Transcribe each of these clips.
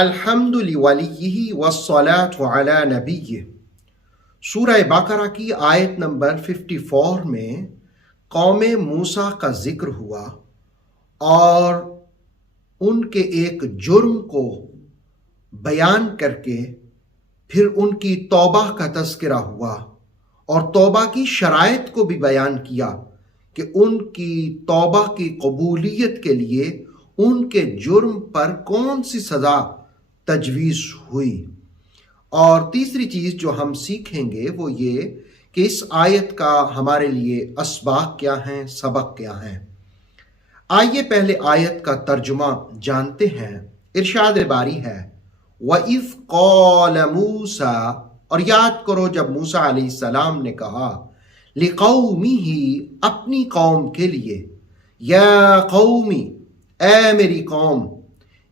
الحمد لولیہ والصلاة علی نبیہ۔ سورہ بقرہ کی آیت نمبر 54 میں قوم موسیٰ کا ذکر ہوا اور ان کے ایک جرم کو بیان کر کے پھر ان کی توبہ کا تذکرہ ہوا اور توبہ کی شرائط کو بھی بیان کیا کہ ان کی توبہ کی قبولیت کے لیے ان کے جرم پر کون سی سزا تجویز ہوئی۔ اور تیسری چیز جو ہم سیکھیں گے وہ یہ کہ اس آیت کا ہمارے لیے اسباق کیا ہیں، سبق کیا ہیں۔ آئیے پہلے آیت کا ترجمہ جانتے ہیں۔ ارشاد باری ہے وَإِذْ قَالَ مُوسَىٰ، اور یاد کرو جب موسیٰ علیہ السلام نے کہا لِقَوْمِهِ، اپنی قوم کے لیے، یا قومی، اے میری قوم،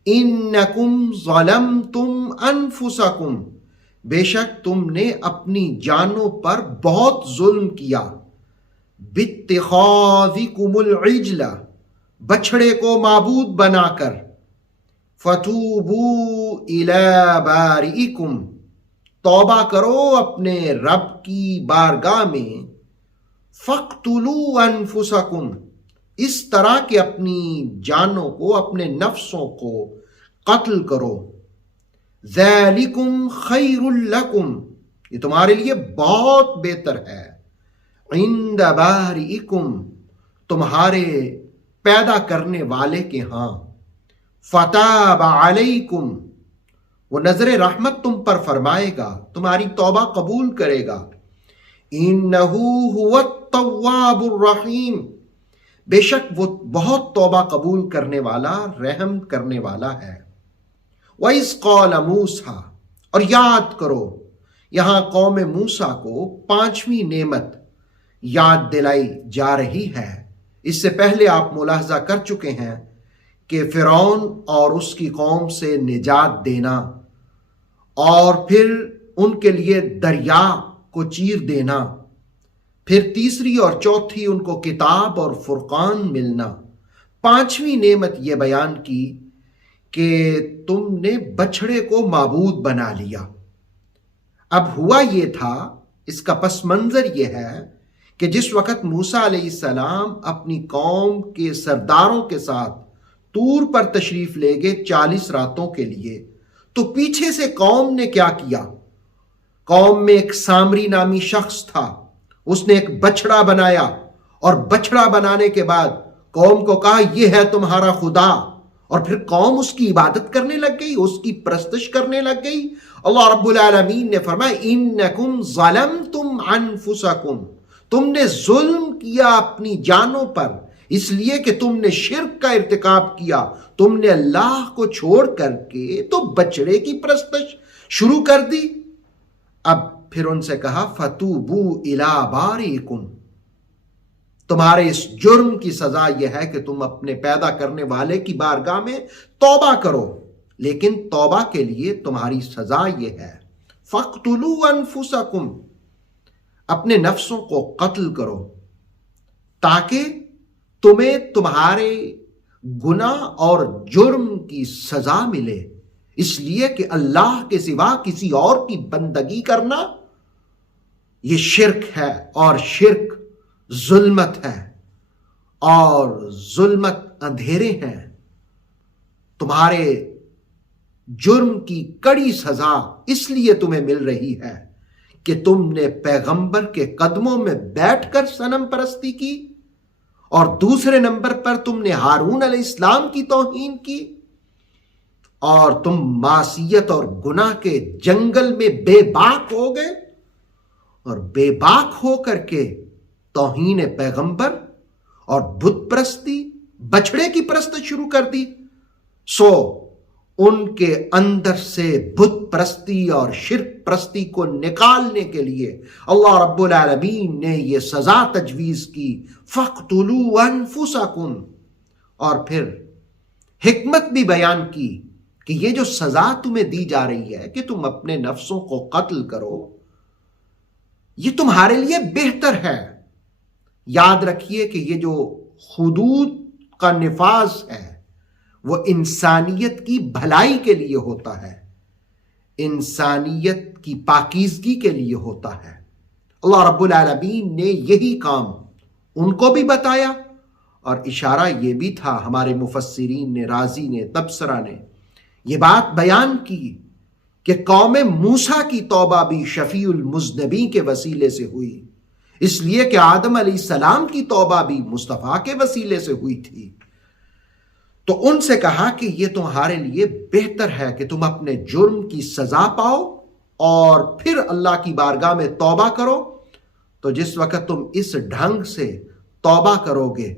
انکم ظلمتم انفسکم، بے شک تم نے اپنی جانوں پر بہت ظلم کیا، باتخاذکم العجل، بچھڑے کو معبود بنا کر، فتوبوا الی بارئکم، توبہ کرو اپنے رب کی بارگاہ میں، فاقتلوا انفسکم، اس طرح کہ اپنی جانوں کو، اپنے نفسوں کو قتل کرو، ذالکم خیر لکم، یہ تمہارے لیے بہت بہتر ہے، عند بارئکم، تمہارے پیدا کرنے والے کے ہاں، فتاب علیکم، وہ نظر رحمت تم پر فرمائے گا، تمہاری توبہ قبول کرے گا، انہ هو التواب الرحیم، بے شک وہ بہت توبہ قبول کرنے والا، رحم کرنے والا ہے۔ وَإِذْ قَالَ مُوسَىٰ، اور یاد کرو یہاں قوم موسیٰ کو پانچویں نعمت یاد دلائی جا رہی ہے۔ اس سے پہلے آپ ملاحظہ کر چکے ہیں کہ فرعون اور اس کی قوم سے نجات دینا اور پھر ان کے لیے دریا کو چیر دینا، پھر تیسری اور چوتھی ان کو کتاب اور فرقان ملنا، پانچویں نعمت یہ بیان کی کہ تم نے بچھڑے کو معبود بنا لیا۔ اب ہوا یہ تھا، اس کا پس منظر یہ ہے کہ جس وقت موسیٰ علیہ السلام اپنی قوم کے سرداروں کے ساتھ طور پر تشریف لے گئے 40 راتوں کے لیے، تو پیچھے سے قوم نے کیا کیا؟ قوم میں ایک سامری نامی شخص تھا، اس نے ایک بچھڑا بنایا اور بچھڑا بنانے کے بعد قوم کو کہا یہ ہے تمہارا خدا، اور پھر قوم اس کی عبادت کرنے لگ گئی، اس کی پرستش کرنے لگ گئی۔ اللہ رب العالمین نے فرمایا انکم ظلمتم انفسکم، تم نے ظلم کیا اپنی جانوں پر، اس لیے کہ تم نے شرک کا ارتکاب کیا، تم نے اللہ کو چھوڑ کر کے تو بچڑے کی پرستش شروع کر دی۔ اب پھر ان سے کہا فتوبوا الی بارئکم، تمہارے اس جرم کی سزا یہ ہے کہ تم اپنے پیدا کرنے والے کی بارگاہ میں توبہ کرو، لیکن توبہ کے لیے تمہاری سزا یہ ہے فاقتلوا انفسکم، اپنے نفسوں کو قتل کرو تاکہ تمہیں تمہارے گناہ اور جرم کی سزا ملے، اس لیے کہ اللہ کے سوا کسی اور کی بندگی کرنا یہ شرک ہے، اور شرک ظلمت ہے، اور ظلمت اندھیرے ہیں۔ تمہارے جرم کی کڑی سزا اس لیے تمہیں مل رہی ہے کہ تم نے پیغمبر کے قدموں میں بیٹھ کر صنم پرستی کی، اور دوسرے نمبر پر تم نے ہارون علیہ السلام کی توہین کی، اور تم معصیت اور گناہ کے جنگل میں بے باک ہو گئے، اور بے باک ہو کر کے توہین پیغمبر اور بت پرستی، بچھڑے کی پرست شروع کر دی۔ سو ان کے اندر سے بت پرستی اور شرک پرستی کو نکالنے کے لیے اللہ رب العالمین نے یہ سزا تجویز کی فاقتلوا انفسکم، اور پھر حکمت بھی بیان کی کہ یہ جو سزا تمہیں دی جا رہی ہے کہ تم اپنے نفسوں کو قتل کرو، یہ تمہارے لیے بہتر ہے۔ یاد رکھیے کہ یہ جو حدود کا نفاذ ہے وہ انسانیت کی بھلائی کے لیے ہوتا ہے، انسانیت کی پاکیزگی کے لیے ہوتا ہے۔ اللہ رب العالمین نے یہی کام ان کو بھی بتایا، اور اشارہ یہ بھی تھا، ہمارے مفسرین نے، رازی نے، تبصرہ نے یہ بات بیان کی کہ قوم موسیٰ کی توبہ بھی شفیع المذنبین کے وسیلے سے ہوئی، اس لیے کہ آدم علیہ السلام کی توبہ بھی مصطفیٰ کے وسیلے سے ہوئی تھی۔ تو ان سے کہا کہ یہ تمہارے لیے بہتر ہے کہ تم اپنے جرم کی سزا پاؤ اور پھر اللہ کی بارگاہ میں توبہ کرو، تو جس وقت تم اس ڈھنگ سے توبہ کرو گے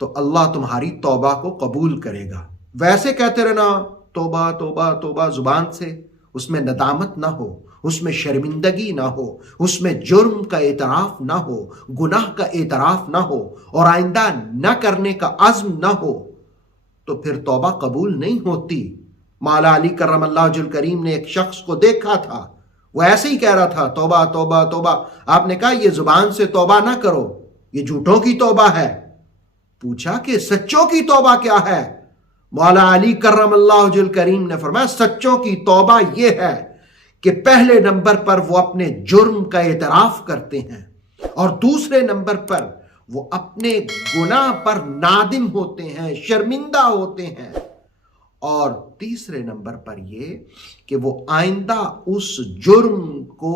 تو اللہ تمہاری توبہ کو قبول کرے گا۔ ویسے کہتے رہنا توبہ توبہ توبہ زبان سے، اس میں ندامت نہ ہو، اس میں شرمندگی نہ ہو، اس میں جرم کا اعتراف نہ ہو، گناہ کا اعتراف نہ ہو، اور آئندہ نہ کرنے کا عزم نہ ہو، تو پھر توبہ قبول نہیں ہوتی۔ مولا علی کرم اللہ وجہ الکریم نے ایک شخص کو دیکھا تھا، وہ ایسے ہی کہہ رہا تھا توبہ توبہ توبہ۔ آپ نے کہا یہ زبان سے توبہ نہ کرو، یہ جھوٹوں کی توبہ ہے۔ پوچھا کہ سچوں کی توبہ کیا ہے؟ مولا علی کرم اللہ وجہ الکریم نے فرمایا سچوں کی توبہ یہ ہے کہ پہلے نمبر پر وہ اپنے جرم کا اعتراف کرتے ہیں، اور دوسرے نمبر پر وہ اپنے گناہ پر نادم ہوتے ہیں، شرمندہ ہوتے ہیں، اور تیسرے نمبر پر یہ کہ وہ آئندہ اس جرم کو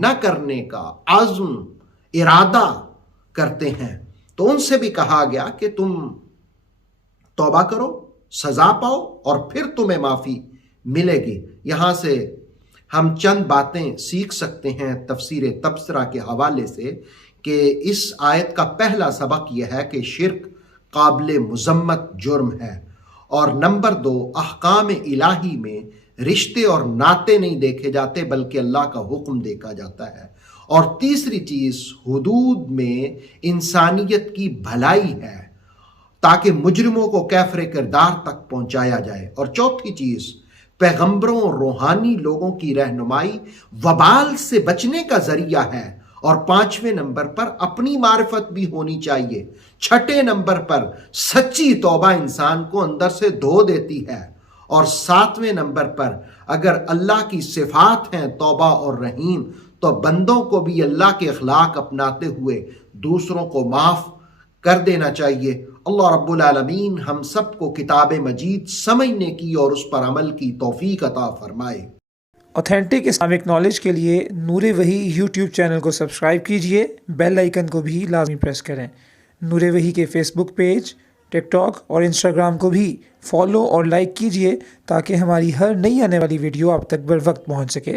نہ کرنے کا عزم، ارادہ کرتے ہیں۔ تو ان سے بھی کہا گیا کہ تم توبہ کرو، سزا پاؤ، اور پھر تمہیں معافی ملے گی۔ یہاں سے ہم چند باتیں سیکھ سکتے ہیں تفسیر تبصرہ کے حوالے سے، کہ اس آیت کا پہلا سبق یہ ہے کہ شرک قابل مذمت جرم ہے، اور نمبر 2، احکام الہی میں رشتے اور ناطے نہیں دیکھے جاتے بلکہ اللہ کا حکم دیکھا جاتا ہے، اور تیسری چیز حدود میں انسانیت کی بھلائی ہے تاکہ مجرموں کو کیفر کردار تک پہنچایا جائے، اور چوتھی چیز پیغمبروں اور روحانی لوگوں کی رہنمائی وبال سے بچنے کا ذریعہ ہے، اور 5ویں نمبر پر اپنی معرفت بھی ہونی چاہیے، 6 نمبر پر سچی توبہ انسان کو اندر سے دھو دیتی ہے، اور 7ویں نمبر پر اگر اللہ کی صفات ہیں توبہ اور رحیم، تو بندوں کو بھی اللہ کے اخلاق اپناتے ہوئے دوسروں کو معاف کر دینا چاہیے۔ اللہ رب العالمین ہم سب کو کتاب مجید سمجھنے کی اور اس پر عمل کی توفیق عطا فرمائے۔ اوتھینٹک اسلامک نالج کے لیے نور وحی یوٹیوب چینل کو سبسکرائب کیجئے، بیل آئیکن کو بھی لازمی پریس کریں۔ نور وحی کے فیس بک پیج، ٹک ٹاک اور انسٹاگرام کو بھی فالو اور لائک کیجئے تاکہ ہماری ہر نئی آنے والی ویڈیو آپ تک بر وقت پہنچ سکے۔